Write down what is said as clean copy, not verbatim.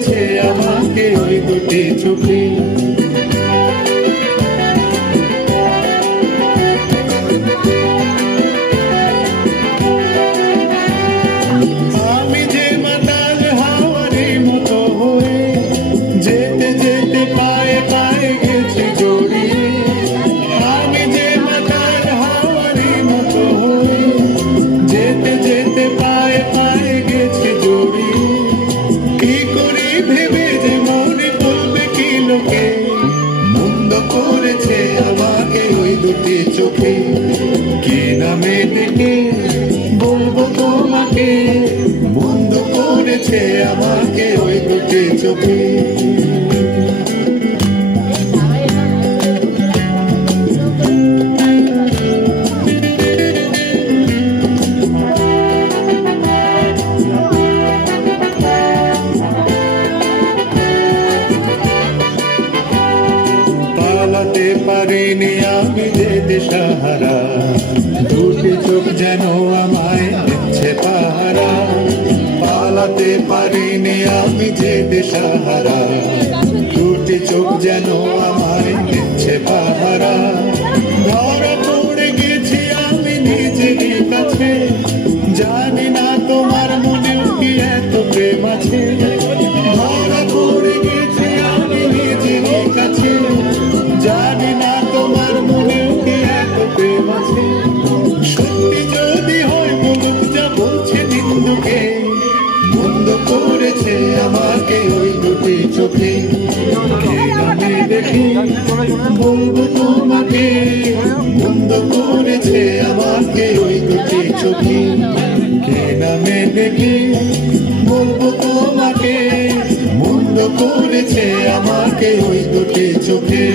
করেছে আমাকে ওই দুটি চোখে। আমি যে মাতাল হাওয়ারে মতো হয়ে যেতে যেতে পায়ে পায়ে গেছি জড়িয়ে। আমি যে মাতাল হাওয়ারে মতো হয়ে যেতে যেতে পায়ে পায়ে গেছি জড়িয়ে। কি করি ভেবে যে মনে পড়বে কি লোকে, মন্দ করেছে আমাকে ওই দুটি চোখে। কি নামে ডেকে বলবো তোমাকে, মন্দ করেছে আমাকে ওই দুটি চোখে। পালাতে পারিনি আমি যে দিশাহারা, দুটি চোখ যেন আমায় দিচ্ছে পাহারা। পালাতে পারিনি আমি যে দিশাহারা, দুটি চোখ যেন আমায় দিচ্ছে পাহারা। ধরা পড়ে গেছি আমি নিজেরই কাছে, জানি না তোমার মনে কি এত প্রেম আছে। ধরা পড়ে গেছি আমি নিজেরই কাছে, জানি না তোমার মনে কি এত প্রেম আছে। সত্যি যদি হয় বলুক যা বলছে নিন্দুকে, মন্দ করেছে আমাকে ওই দুটি চোখে। কে নামে দেখি বলবো তোমাকে, মন্দ করেছে আমাকে ওই দুটি চোখে। কে নামে দেখি বলবো তোমাকে, মন্দ করেছে আমাকে ওই দুটি চোখে।